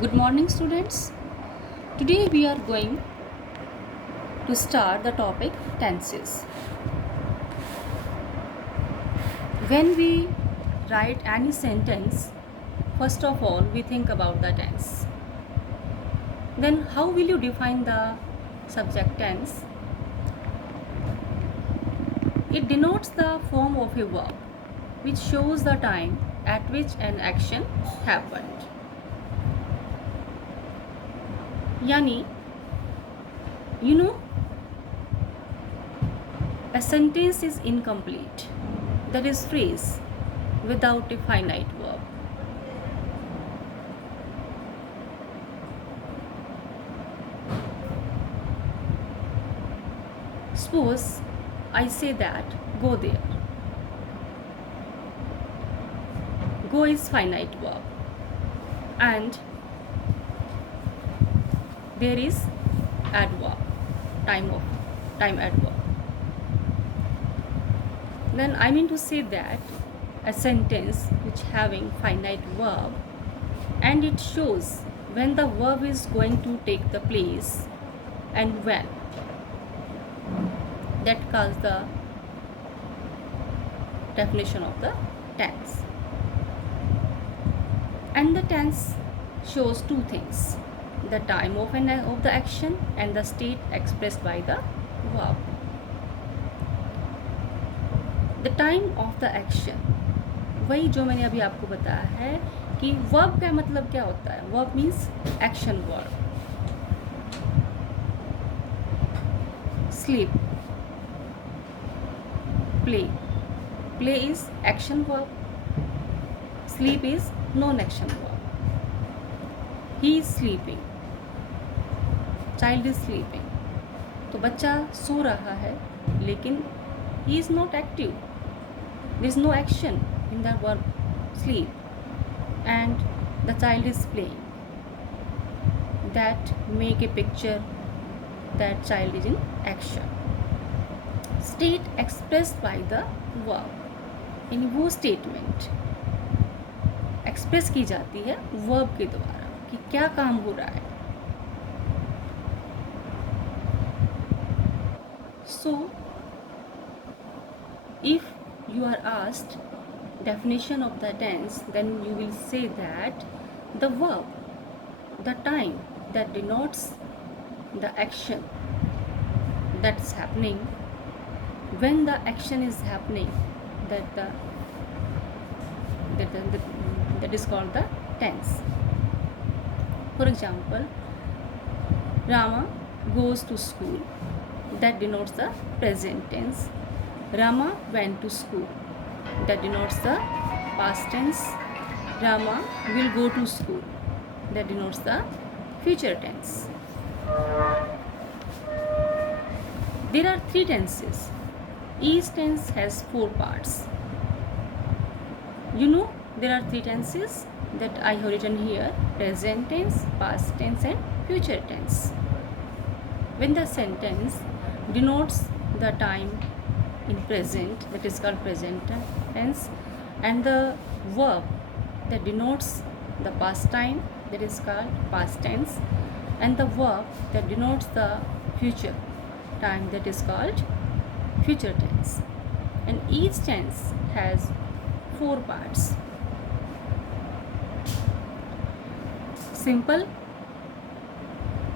Good morning, students. Today we are going to start the topic tenses. When we write any sentence, first of all we think about the tense. Then, how will you define the subject tense? It denotes the form of a verb which shows the time at which an action happened. Yani, you know, a sentence is incomplete, that is phrase, without a finite verb. Suppose I say that go there. Go is finite verb and there is adverb, time adverb. Then I mean to say that a sentence which having finite verb and it shows when the verb is going to take the place and when. That calls the definition of the tense. And the tense shows two things: the time of the action and the state expressed by the verb. The time of the action, वही जो मैंने अभी आपको बताया है कि verb का मतलब क्या होता है. Verb means action verb. Sleep, play. Play is action verb. Sleep is non action verb. He is sleeping. Child is sleeping. तो बच्चा सो रहा है लेकिन he is not active. There is no action in the verb sleep, and the child is playing. That make a picture that child is in action. State expressed by the verb. इन वो statement express की जाती है verb के द्वारा कि क्या काम हो रहा है. So, if you are asked definition of the tense, then you will say that the verb, the time that denotes the action that's happening, when the action is happening, that is called the tense. For example, Rama goes to school, that denotes the present tense. Rama went to school, that denotes the past tense. Rama will go to school, that denotes the future tense. There are three tenses. Each tense has four parts. You know, there are three tenses that I have written here: present tense, past tense and future tense. When the sentence denotes the time in present, that is called present tense, and the verb that denotes the past time, that is called past tense, and the verb that denotes the future time, that is called future tense. And each tense has four parts: simple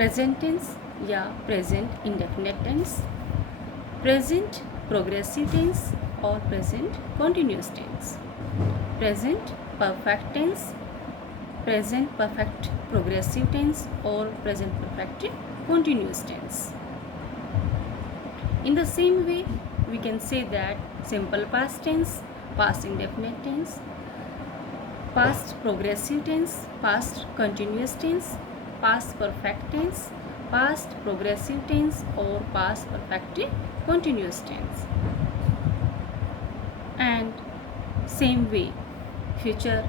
present tense या present indefinite tense, present progressive tense और present continuous tense, present perfect tense, present perfect progressive tense और present perfect continuous tense. In the same way, we can say that simple past tense, past indefinite tense, past progressive tense, past continuous tense, past perfect tense, past progressive tense और past perfect continuous tense. And same way, future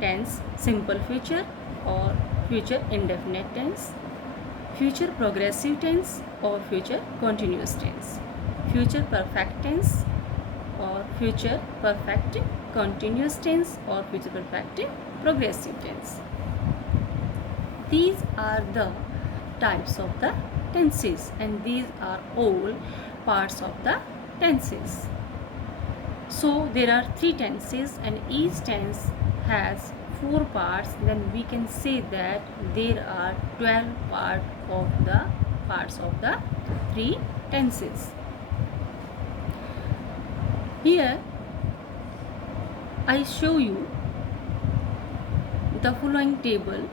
tense, simple future or future indefinite tense, future progressive tense or future continuous tense, future perfect tense or future perfect continuous tense or future perfect progressive tense. These are the types of the tenses, and these are all parts of the tenses. So there are 3 tenses, and each tense has 4 parts. Then we can say that there are 12 parts of the 3 tenses. Here I show you the following table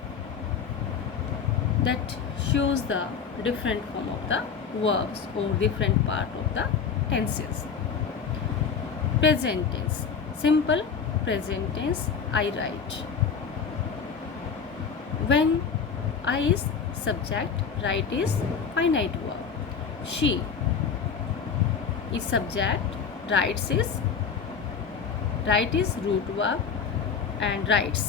that shows the different form of the verbs or different part of the tenses. Present tense, simple present tense, I write. When I is subject, write is finite verb. She is subject, write is root verb, and writes.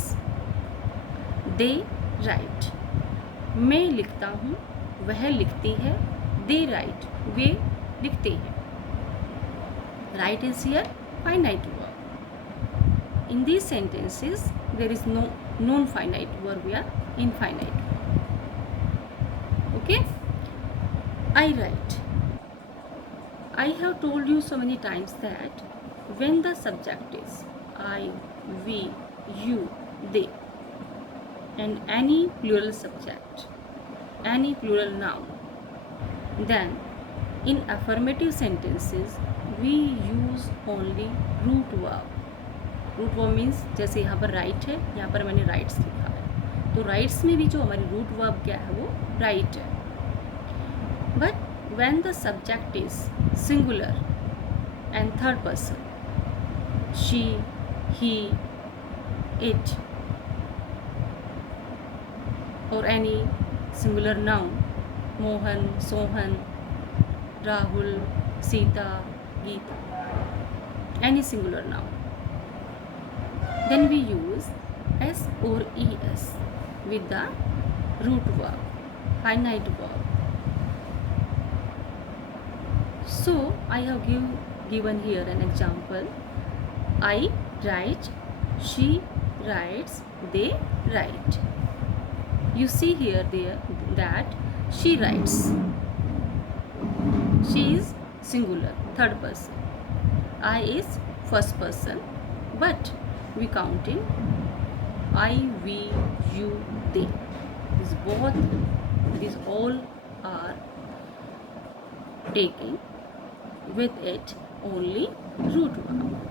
They write. मैं लिखता हूँ, वह लिखती है. They write, वे लिखते हैं. Write is here finite verb. In these sentences there is no non-finite verb, we are infinite verb. Okay, I write. I have told you so many times that when the subject is I, we, you, they, and any plural subject, any plural noun, then in affirmative sentences we use only root verb. Root verb means जैसे यहाँ पर right है, यहाँ पर मैंने rights लिखा है, तो राइट्स में भी जो हमारी रूट वर्ब क्या है वो राइट है. But when the subject is singular and third person, she, he, it, or any singular noun, Mohan, Sohan, Rahul, Sita, Geeta, any singular noun, then we use s or es with the root verb, finite verb. So I have given here an example. I write, she writes, they write. You see here that she writes. She is singular, third person. I is first person, but we count in I, we, you, they. These all are taking with it only root verb.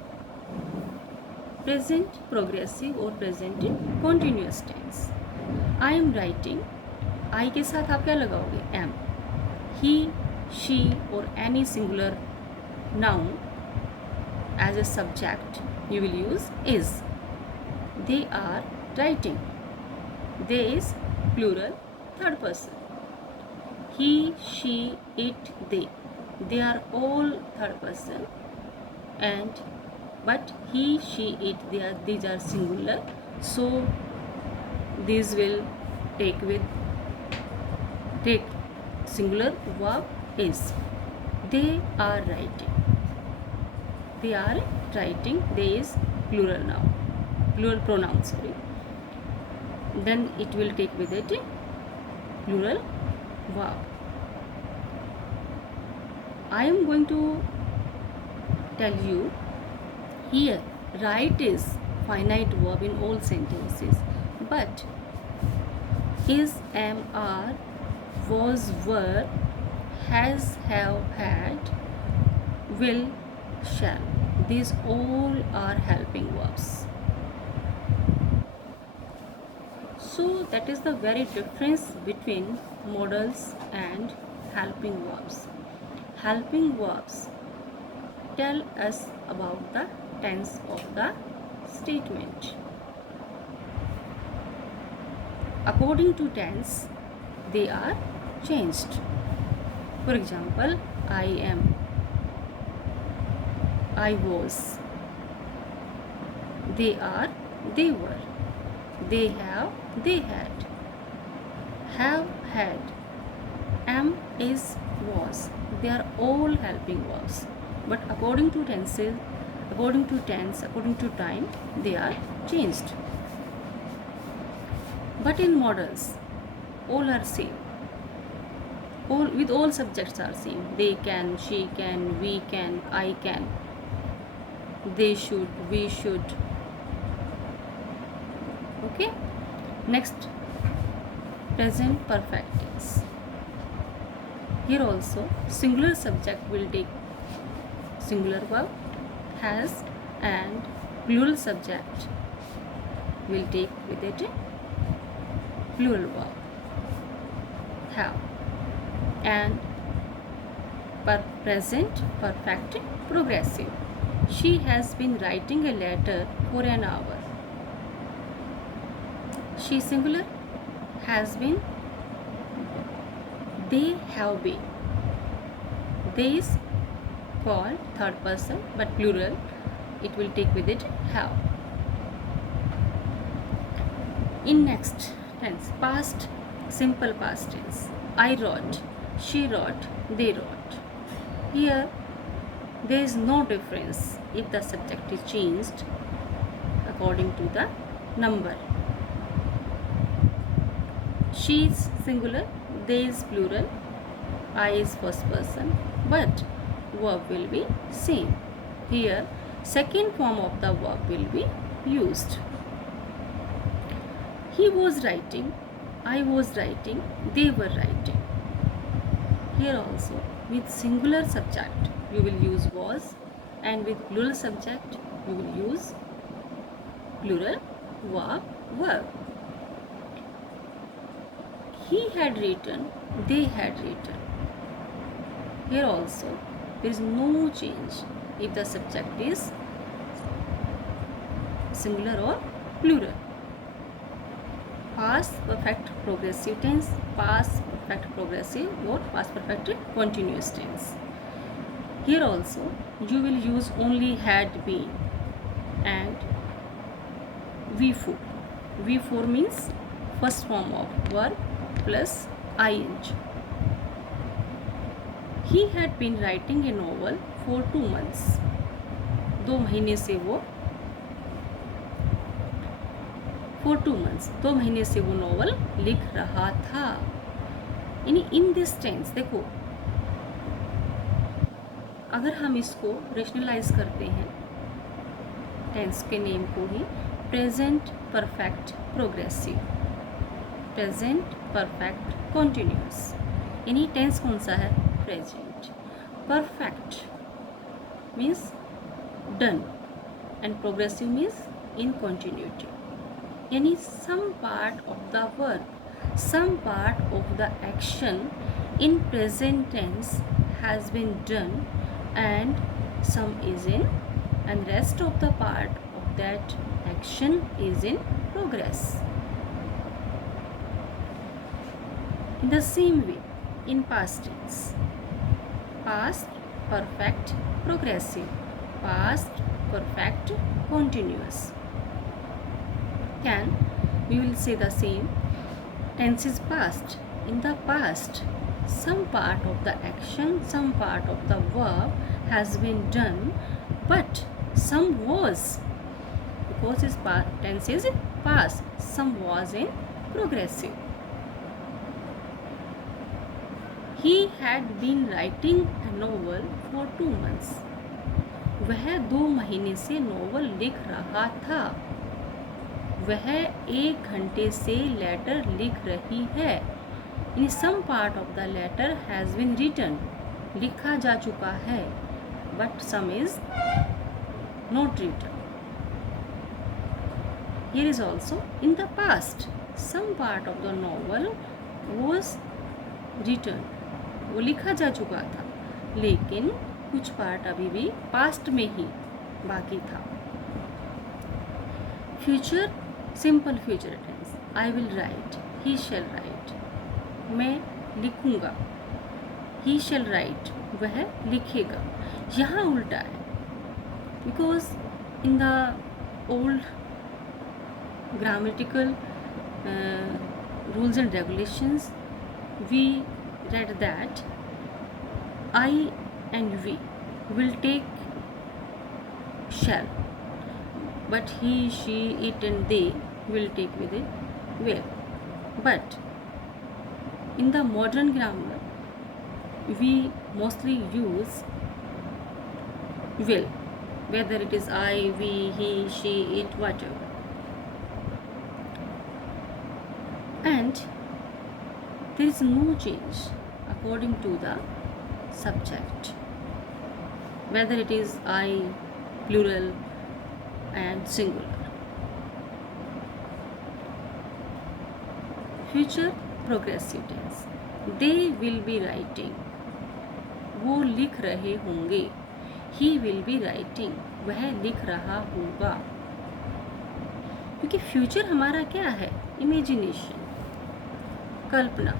Present progressive or present in continuous tense. I am writing. I के साथ आप क्या लगाओगे? am. He, she or any singular noun as a subject you will use is. They are writing. They is plural, third person. He, she, it, they. They are all third person, and but he, she, it, these are singular. So these will take singular verb is. They are writing. They are writing. They is plural noun, plural pronoun, sorry. Then it will take with it plural verb. I am going to tell you here, write is finite verb in all sentences, but is, am, are, was, were, has, have, had, will, shall. These all are helping verbs. So that is the very difference between modals and helping verbs. Helping verbs tell us about the tense of the statement. According to tense, they are changed. For example, I am, I was, they are, they were, they have, they had, have, had, am, is, was. They are all helping verbs. But according to tense, according to time, they are changed. But in modals, all are same. All with all subjects are same. They can, she can, we can, I can, they should, we should. Okay. Next, present perfect tense. Here also singular subject will take singular verb has, and plural subject will take with it plural verb have. And present perfect progressive. She has been writing a letter for an hour. She singular, has been, they have been. They is called third person, but plural it will take with it have. In next tense, past, simple past tense. I wrote, she wrote, they wrote. Here there is no difference if the subject is changed according to the number. She is singular, they is plural, I is first person, but verb will be same. Here second form of the verb will be used. He was writing, I was writing, they were writing. Here also with singular subject you will use was, and with plural subject you will use plural verb. He had written, they had written. Here also there is no change if the subject is singular or plural. Past perfect progressive tense, past perfect progressive or past perfect continuous tense. Here also you will use only had been and V4. V4 means first form of verb plus ing. He had been writing a novel for 2 months. 2 महीने से वो for 2 months 2 महीने से वो novel लिख रहा था. यानी इन दिस टेंस देखो, अगर हम इसको रेशनलाइज करते हैं टेंस के नेम को ही, present perfect progressive, present perfect continuous. यानी टेंस कौन सा है? Present. Perfect means done and progressive means in continuity. यानी some part of the verb, some part of the action in present tense has been done and some is in, and rest of the part of that action is in progress. In the same way, in past tense, past perfect progressive, past perfect continuous. Can we will say the same. Tense is past. In the past, some part of the action, some part of the verb has been done, but some was, because his tense is past, some was in progressive. He had been writing a novel for 2 months. वह 2 महीने से novel लिख रहा था. वह 1 घंटे से letter लिख रही है. In some part of the letter has been written, लिखा जा चुका है, but some is not written. Here is also in the past, some part of the novel was written, वो लिखा जा चुका था, लेकिन कुछ पार्ट अभी भी पास्ट में ही बाकी था. Future, simple future tense. I will write, he shall write, मैं लिखूँगा. ही शैल राइट, वह लिखेगा. यहाँ उल्टा है, because in the old grammatical rules and regulations we read that I and we will take shall, but he, she, it and they will take with it will. But In the modern grammar, we mostly use will, whether it is I, we, he, she, it, whatever. And there is no change according to the subject, whether it is I, plural and singular. Future progressive tense, they will be writing, वो लिख रहे होंगे, he will be writing, वह लिख रहा होगा. क्योंकि future हमारा क्या है? इमेजिनेशन, कल्पना.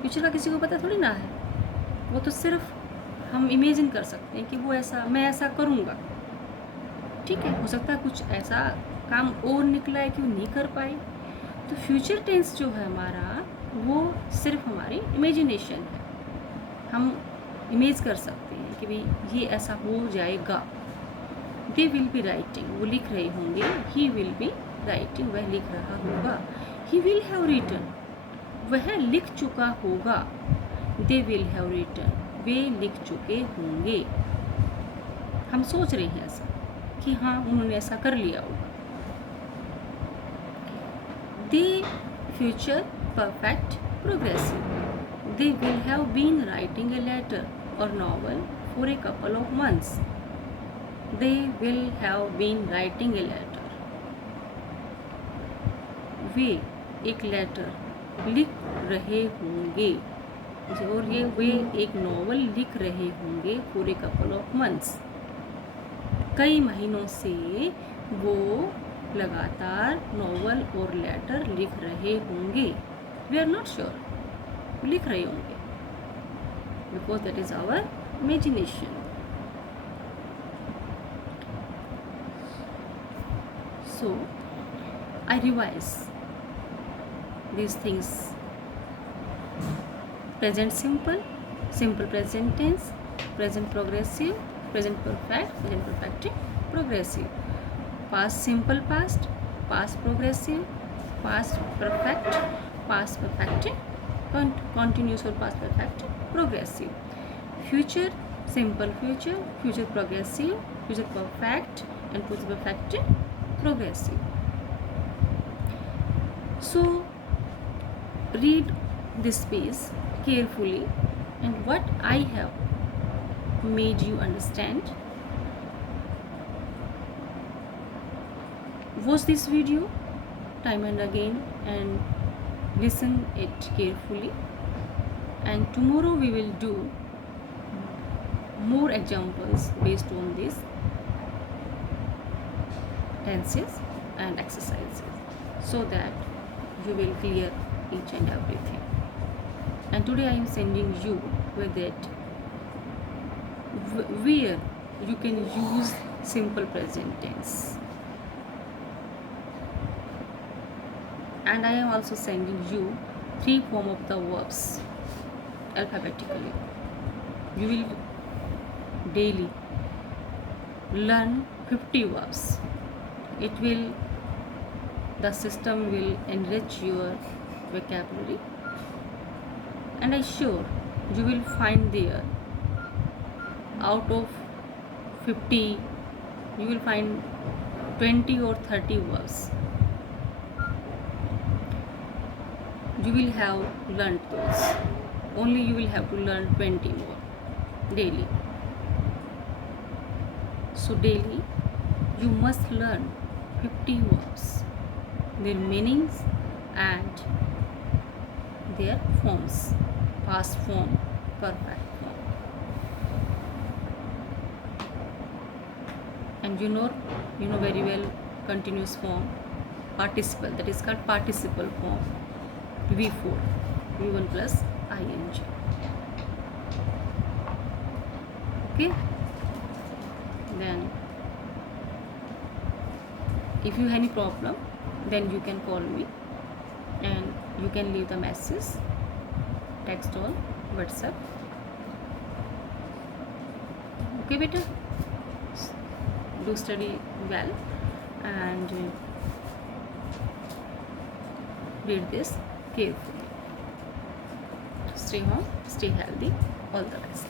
फ्यूचर का किसी को पता थोड़ी ना है, वो तो सिर्फ हम इमेजिन कर सकते हैं कि वो ऐसा, मैं ऐसा करूँगा. ठीक है, हो सकता है कुछ ऐसा काम और निकला है कि वो नहीं कर पाए. तो फ्यूचर टेंस जो है हमारा, वो सिर्फ हमारी इमेजिनेशन है. हम इमेज कर सकते हैं कि भाई ये ऐसा हो जाएगा. दे विल बी राइटिंग, वो लिख रहे होंगे. ही विल बी राइटिंग, वह लिख रहा होगा. ही विल हैव रिटन, वह लिख चुका होगा. दे विल हैव रिटन, वे लिख चुके होंगे. हम सोच रहे हैं ऐसा कि हाँ उन्होंने ऐसा कर लिया होगा. The future perfect progressive, they will have been writing a letter or novel for a couple of months. They will have been writing a letter. वे एक लेटर लिख रहे होंगे, और ये वे एक नॉवल लिख रहे होंगे for a couple of months. कई महीनों से वो लगातार नॉवल और लेटर लिख रहे होंगे. वी आर नॉट श्योर, लिख रहे होंगे, because that is our imagination. So I revise these things: present simple, simple present tense, present progressive, present perfect, present perfect progressive, past simple past, past progressive, past perfect, past perfect continuous or past perfect progressive, future simple future, future progressive, future perfect and future perfect progressive. So read this piece carefully, and what I have made you understand. Watch this video time and again and listen it carefully, and tomorrow we will do more examples based on these tenses and exercises, so that you will clear each and everything. And today I am sending you with it where you can use simple present tense, and I am also sending you 3 form of the verbs alphabetically. You will daily learn 50 verbs. The system will enrich your vocabulary, and I sure you will find there out of 50 you will find 20 or 30 verbs you will have learned those. Only you will have to learn 20 more daily. So daily you must learn 50 verbs, their meanings and their forms: past form, perfect form. And you know very well continuous form, participle, that is called participle form, V4, V1 plus ing. Okay, then if you have any problem, then you can call me and you can leave the message, text or WhatsApp. Okay beta, do study well and read this carefully. Stay home, stay healthy. All the best.